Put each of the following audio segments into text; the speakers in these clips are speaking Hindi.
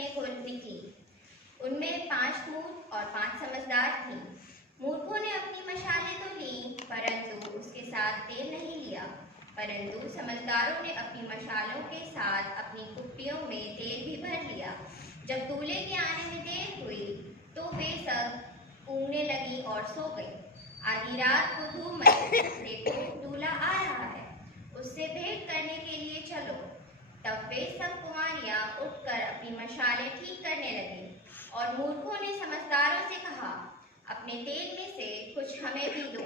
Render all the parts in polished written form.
करने को निकली। उनमें 5 मूर्ख और 5 समझदार थीं। मूर्खों ने अपनी मशालें तो ली, परंतु उसके साथ तेल नहीं लिया। परंतु समझदारों ने अपनी मशालों के साथ अपनी कुप्पियों में तेल भी भर लिया। जब दूल्हे के आने में देर हुई तो वे सब ऊँघने लगी और सो गई। आधी रात को धूप मची, देखो दूल्हा आ रहा है, उससे भेंट करने के लिए चलो। तब वे सब कुंवारियां उठकर अपनी मशालें ठीक करने लगी। और मूर्खों ने समझदारों से कहा, अपने तेल में से कुछ हमें भी दो,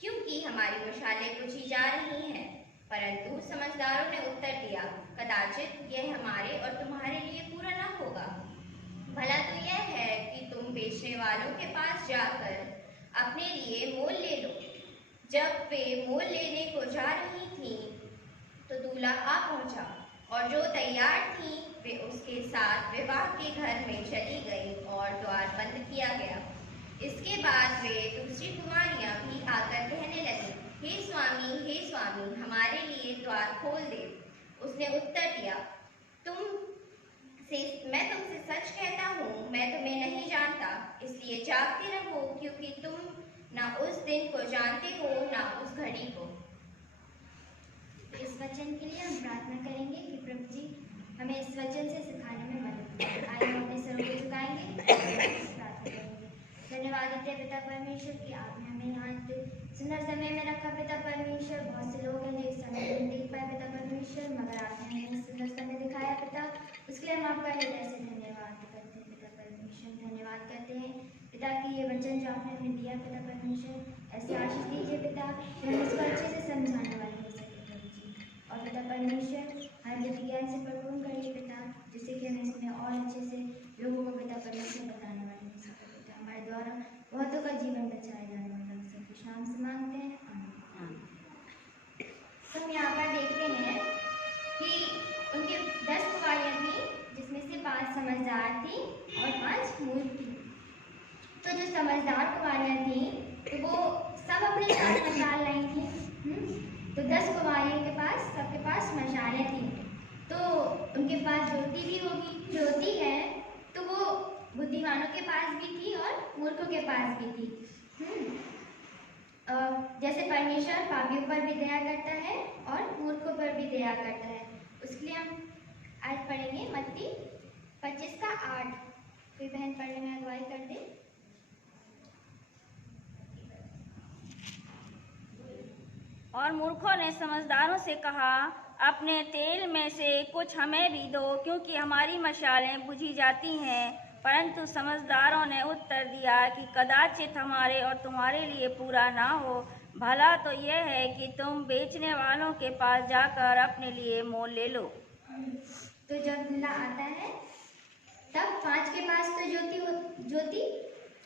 क्योंकि हमारी मशालें बुझी जा रही हैं। परंतु समझदारों ने उत्तर दिया, कदाचित यह हमारे और तुम्हारे लिए पूरा न होगा। भला तो यह है कि तुम बेचने वालों के पास जाकर अपने लिए मोल ले लो। जब वे मोल लेने को जा रही थीं, तो दूल्हा आ पहुंचा, और जो तैयार थीं वे उसके साथ विवाह के घर में चली गईं और द्वार बंद किया गया। इसके बाद वे दूसरी कुमारियां भी आकर कहने लगी, हे स्वामी, हमारे लिए द्वार खोल दे। उसने उत्तर दिया, मैं तुमसे सच कहता हूँ, मैं तुम्हें नहीं जानता, इसलिए जागते रहो, क्योंकि तुम ना उस दिन को जानते हो ना उस घड़ी को। इस वचन के लिए हम प्रार्थना करेंगे कि प्रभु जी हमें इस वचन से सिखाने में मदद करें। आइए हम अपने सरों को झुकाएंगे, प्रार्थना करेंगे। धन्यवाद देते पिता परमेश्वर की आपने हमें यहाँ सुंदर समय में रखा पिता परमेश्वर। बहुत से लोग हैं जो इस समय नहीं देख पाए पिता परमेश्वर, मगर आपने हमें सुंदर समय दिखाया पिता, उसके लिए हम आपका हृदय से धन्यवाद करते हैं पिता परमेश्वर। धन्यवाद करते हैं पिता की ये वचन जो आपने हमें दिया पिता परमेश्वर, ऐसे आशीष दीजिए पिता कि हम इसको अच्छे से समझाने वाले हो सके प्रभु जी। और पिता परमेश्वर हर बुद्धि ज्ञान से परिपूर्ण करिए पिता, जिससे कि हम इसमें और अच्छे से लोगों को पिता परमेश्वर बताने वाले हो सके पिता। हमारे द्वारा बहुतों का जीवन बचाया जाने वाला हो सके। शाम से मांगते हैं, आमीन। तो हम यहाँ पर देखते हैं कि उनके 10 कुमारियाँ थी, जिसमें से 5 समझदार थी और 5 मूर्ख थी। तो जो समझदार कुमारियाँ थी तो वो सब अपने साथ मशाल लाई थी। तो 10 कुमारियों के पास सबके पास मशालें थी। तो उनके पास ज्योति भी होगी, ज्योति है तो वो बुद्धिमानों के पास भी थी और मूर्खों के पास भी थी। जैसे परमेश्वर पापियों पर भी दया करता है और मूर्खों पर भी दया करता है। उसके लिए हम आज पढ़ेंगे मत्ती 25 का 8। कोई बहन पढ़ने में अगुवाई कर दे। और मूर्खों ने समझदारों से कहा, अपने तेल में से कुछ हमें भी दो, क्योंकि हमारी मशालें बुझी जाती हैं। परंतु समझदारों ने उत्तर दिया कि कदाचित हमारे और तुम्हारे लिए पूरा ना हो। भला तो यह है कि तुम बेचने वालों के पास जाकर अपने लिए मोल ले लो। तो जब दूल्हा आता है तब 5 के पास तो ज्योति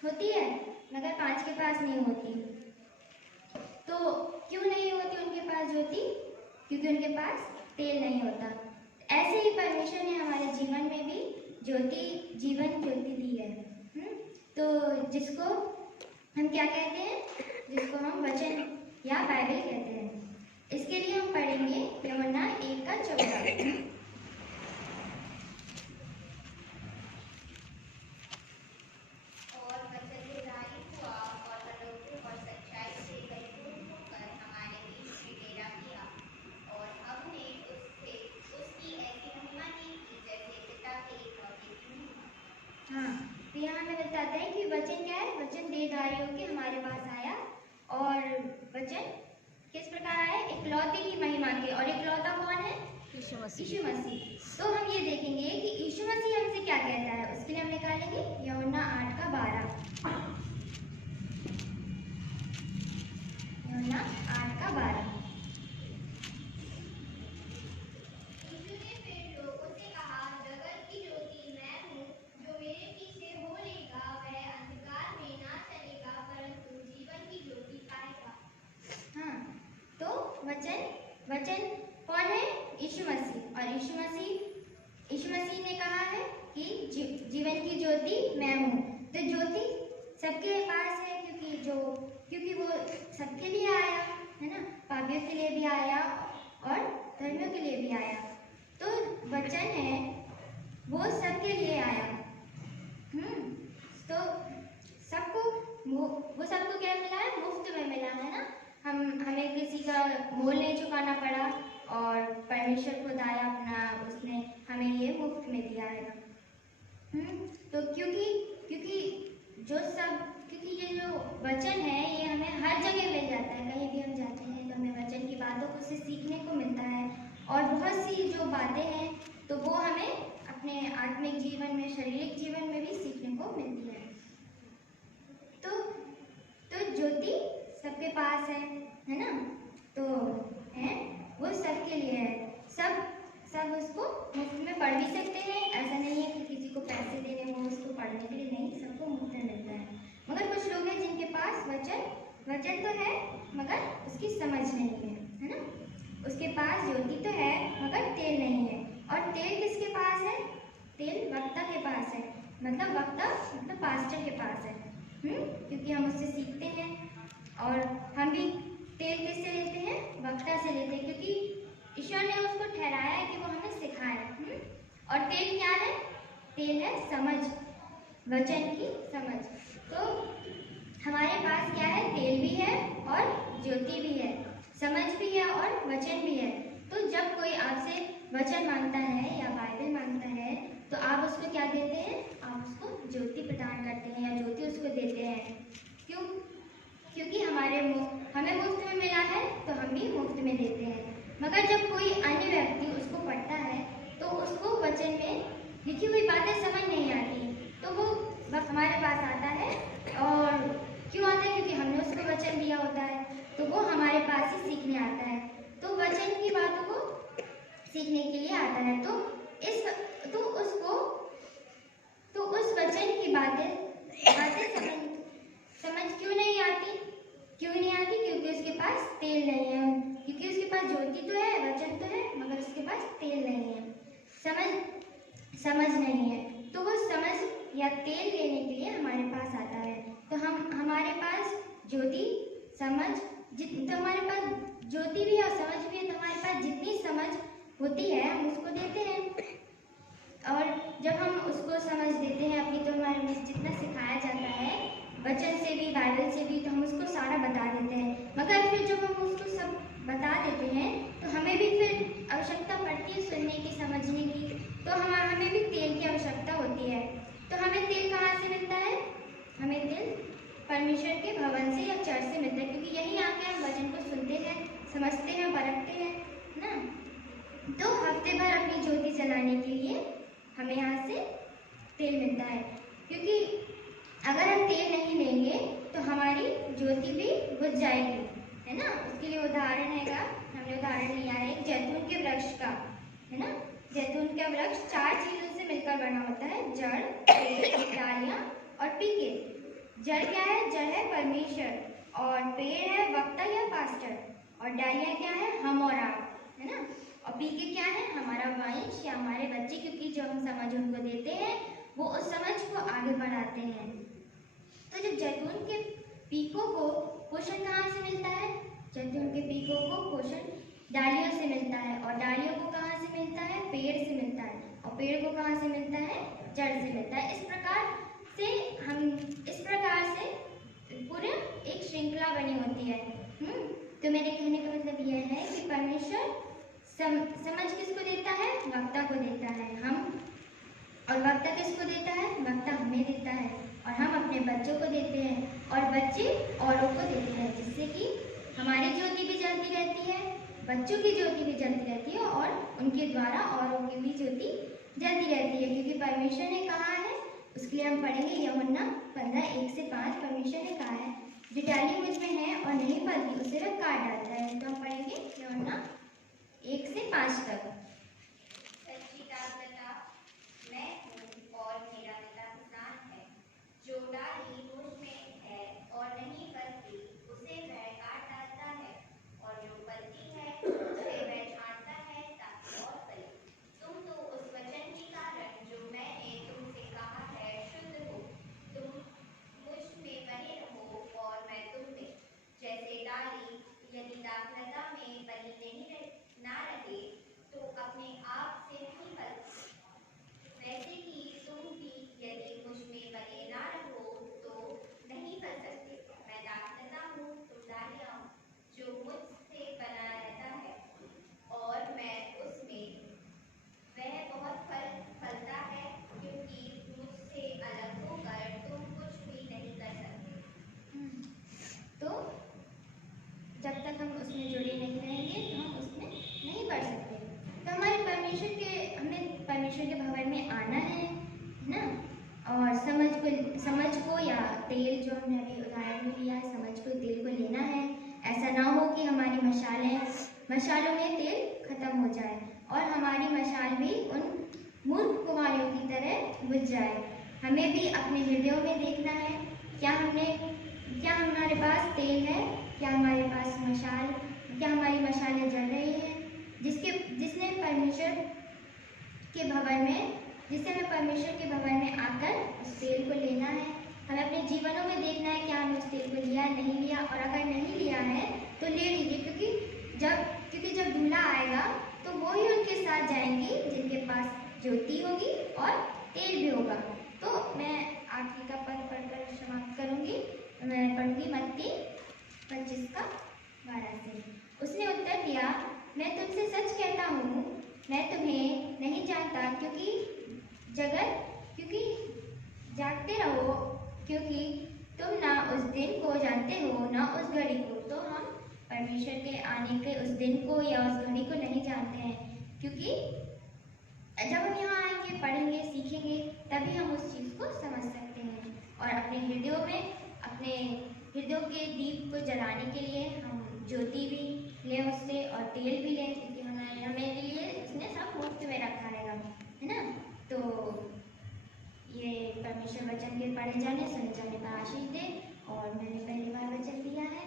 होती है, मगर 5 के पास नहीं होती। तो क्यों नहीं होती उनके पास ज्योति? क्योंकि उनके पास तेल नहीं होता। ऐसे ही परमेश्वर ने हमारे जीवन में भी जीवन ज्योति दी है। तो जिसको हम क्या कहते हैं? जिसको हम वचन या बाइबल कहते हैं। इसके लिए हम पढ़ेंगे यूहन्ना 1 का 14। तो यहाँ हमें बताता है कि वचन क्या है? वचन देहधारी होकर हमारे पास आया, और वचन किस प्रकार आया? इकलौते की महिमा के। और इकलौता कौन है? यीशु मसीह। तो हम ये देखेंगे कि यीशु मसीह हमसे क्या कहता है। उसके लिए हम निकालेंगे यूहन्ना 8 का 12। यूहन्ना 8 का 12। वचन कौन है? यीशु मसीह। और यीशु मसीह ने कहा है कि जीवन की ज्योति मैं हूँ। तो ज्योति सबके पास है, क्योंकि वो सबके लिए आया है ना, पापियों के लिए भी आया और धर्मियों के लिए भी आया। तो वचन है वो सबके लिए आया। तो सबको वो सबको क्या मिला है? मुफ्त में मिला है ना। हमें किसी का मोल नहीं चुकाना पड़ा और परमेश्वर खुद आया अपना, उसने हमें ये मुफ्त में दिया है। तो क्योंकि ये जो वचन है ये हमें हर जगह मिल जाता है। कहीं भी हम जाते हैं तो हमें वचन की बातों को से सीखने को मिलता है और बहुत सी जो बातें हैं तो वो हमें अपने आत्मिक जीवन में, शारीरिक जीवन में भी सीखने को मिलती है। तो ज्योति सबके पास है ना। तो है वो सबके लिए है। सब उसको मुफ्त में पढ़ भी सकते हैं। ऐसा नहीं है कि किसी को पैसे देने हो उसको पढ़ने के लिए, नहीं, सबको मुफ्त में मिलता है। मगर कुछ लोग हैं जिनके पास वचन तो है मगर उसकी समझ नहीं है ना। उसके पास ज्योति तो है मगर तेल नहीं है। और तेल किसके पास है? तेल वक्ता के पास है। मतलब वक्ता मतलब पास्टर के पास है। क्योंकि हम उससे सीखते हैं और हम भी तेल किससे लेते हैं? वक्ता से लेते हैं, क्योंकि ईश्वर ने उसको ठहराया है कि वो हमें सिखाए। और तेल क्या है? तेल है समझ, वचन की समझ। तो हमारे पास क्या है? तेल भी है और ज्योति भी है, समझ भी है और वचन भी है। तो जब कोई आपसे वचन मांगता है या बाइबल मांगता है तो आप उसको क्या देते हैं? आप उसको ज्योति प्रदान करते हैं या ज्योति उसको देते हैं। क्यों? क्योंकि हमें मुफ्त में मिला है तो हम भी मुफ्त में देते हैं। मगर जब कोई अन्य व्यक्ति उसको पढ़ता है तो उसको वचन में लिखी हुई बातें समझ नहीं आती, तो वो हमारे पास आता है। और क्यों आता है? क्योंकि हमने उसको वचन दिया होता है, तो वो हमारे पास ही सीखने आता है। तो वचन की बातों को सीखने के लिए आता है। तो उस वचन की बातें समझ क्यों नहीं आती? क्योंकि उसके पास तेल नहीं है। क्योंकि उसके पास ज्योति तो है, वचन तो है, मगर उसके पास तेल नहीं है, समझ नहीं है। तो वो समझ या तेल लेने के लिए हमारे पास आता है। तो हमारे पास ज्योति, समझ, तो हमारे पास ज्योति भी है और समझ भी है। तो हमारे पास जितनी समझ होती है हम उसको देते हैं। और जब हम उसको समझ देते हैं अपनी, तो हमारे में जितना सिखाया जाता है वचन से भी, बाइबल से भी, तो हम उसको सारा बता देते हैं। मगर फिर जब हम उसको सब बता देते हैं तो हमें भी फिर आवश्यकता पड़ती है सुनने की, समझने की। तो हमें भी तेल की आवश्यकता होती है। तो हमें तेल कहाँ से मिलता है? हमें तेल परमेश्वर के भवन से या चर्च से मिलता है, क्योंकि यही आके हम वचन को सुनते हैं, समझते हैं, परखते हैं ना। तो हफ्ते भर अपनी ज्योति जलाने के लिए हमें यहाँ से तेल मिलता है। क्योंकि अगर हम तेल नहीं लेंगे तो हमारी ज्योति भी बुझ जाएगी, है ना। उसके लिए उदाहरण हैगा, हमने उदाहरण लिया है एक जैतून के वृक्ष का, है ना। जैतून का वृक्ष 4 चीजों से मिलकर बना होता है: जड़, पेड़, डालियां और पीके। जड़ क्या है? जड़ है परमेश्वर, और पेड़ है वक्ता या पास्टर, और डालियां क्या है? हम और आप, है ना। और पीके क्या है? हमारा वंश या हमारे बच्चे, क्योंकि जो हम समझ उनको देते हैं वो उस समझ को आगे बढ़ाते हैं। तो जब जैतून के पीकों को पोषण कहाँ से मिलता है? जैतून के पीकों को पोषण डालियों से मिलता है, और डालियों को कहाँ से मिलता है? पेड़ से मिलता है, और पेड़ को कहाँ से मिलता है? जड़ से मिलता है। इस प्रकार से पूरे एक श्रृंखला बनी होती है। तो मेरे कहने का मतलब यह है कि परमेश्वर समझ किसको देता है? वक्ता को देता है। और वक्ता किसको देता है? वक्ता हमें देता है, और हम अपने बच्चों को देते हैं, और बच्चे औरों को देते हैं, जिससे कि हमारी ज्योति भी जलती रहती है, बच्चों की ज्योति भी जलती रहती है, और उनके द्वारा औरों की भी ज्योति जलती रहती है। क्योंकि परमेश्वर ने कहा है, उसके लिए हम पढ़ेंगे यूहन्ना 15:1-5। परमेश्वर ने कहा है, जो डाली मुझ में है और नहीं फलती उसे वह काट डालता है। तो हम पढ़ेंगे यूहन्ना 1-5 तक। सच्ची दाखलता मैं हूँ और मेरा पिता किसान है। जो डाली मुझ में है और नहीं फलती उसे वह काट डालता है, और जो फलती है उसे वह छांटता है ताकि और फले। तुम तो उस वचन के कारण जो मैंने तुमसे कहा है शुद्ध हो। तुम मुझ में बने रहो और मैं तुम में। जैसे डाली यदि दाखलता में बनी ना रहे तो मशालों में तेल खत्म हो जाए और हमारी मशाल भी उन मूर्ख कुमारियों की तरह बुझ जाए। हमें भी अपने हृदयों में देखना है, क्या हमारे पास तेल है, क्या हमारे पास हमारी मशालें जल रही हैं, जिससे हमें परमेश्वर के भवन में आकर उस तेल को लेना है। हमें अपने जीवनों में देखना है कि हमने उस तेल को लिया नहीं लिया, और अगर नहीं लिया है तो ले लीजिए, क्योंकि जब दूल्हा आएगा तो वो ही उनके साथ जाएंगी जिनके पास ज्योति होगी और तेल भी होगा। तो मैं आखिरी का पद पढ़कर समाप्त करूंगी। मैं पढ़ूंगी मत्ती 25:12 से। उसने उत्तर दिया, मैं तुमसे सच कहता हूँ, मैं तुम्हें नहीं जानता, क्योंकि जागते रहो, क्योंकि तुम ना उस दिन को जानते हो ना उस घड़ी को। तो हम परमेश्वर के आने के उस दिन को या उस घड़ी को नहीं जानते हैं, क्योंकि जब हम यहाँ आएंगे, पढ़ेंगे, सीखेंगे, तभी हम उस चीज़ को समझ सकते हैं। और अपने हृदयों के दीप को जलाने के लिए हम ज्योति भी लें उससे और तेल भी लें, क्योंकि हमारे लिए उसने सब मुफ्त में रखा रहेगा, है ना। तो ये परमेश्वर वचन के पढ़े जाने सुने जाने का आशीष दे। और मैंने पहली बार वचन दिया है,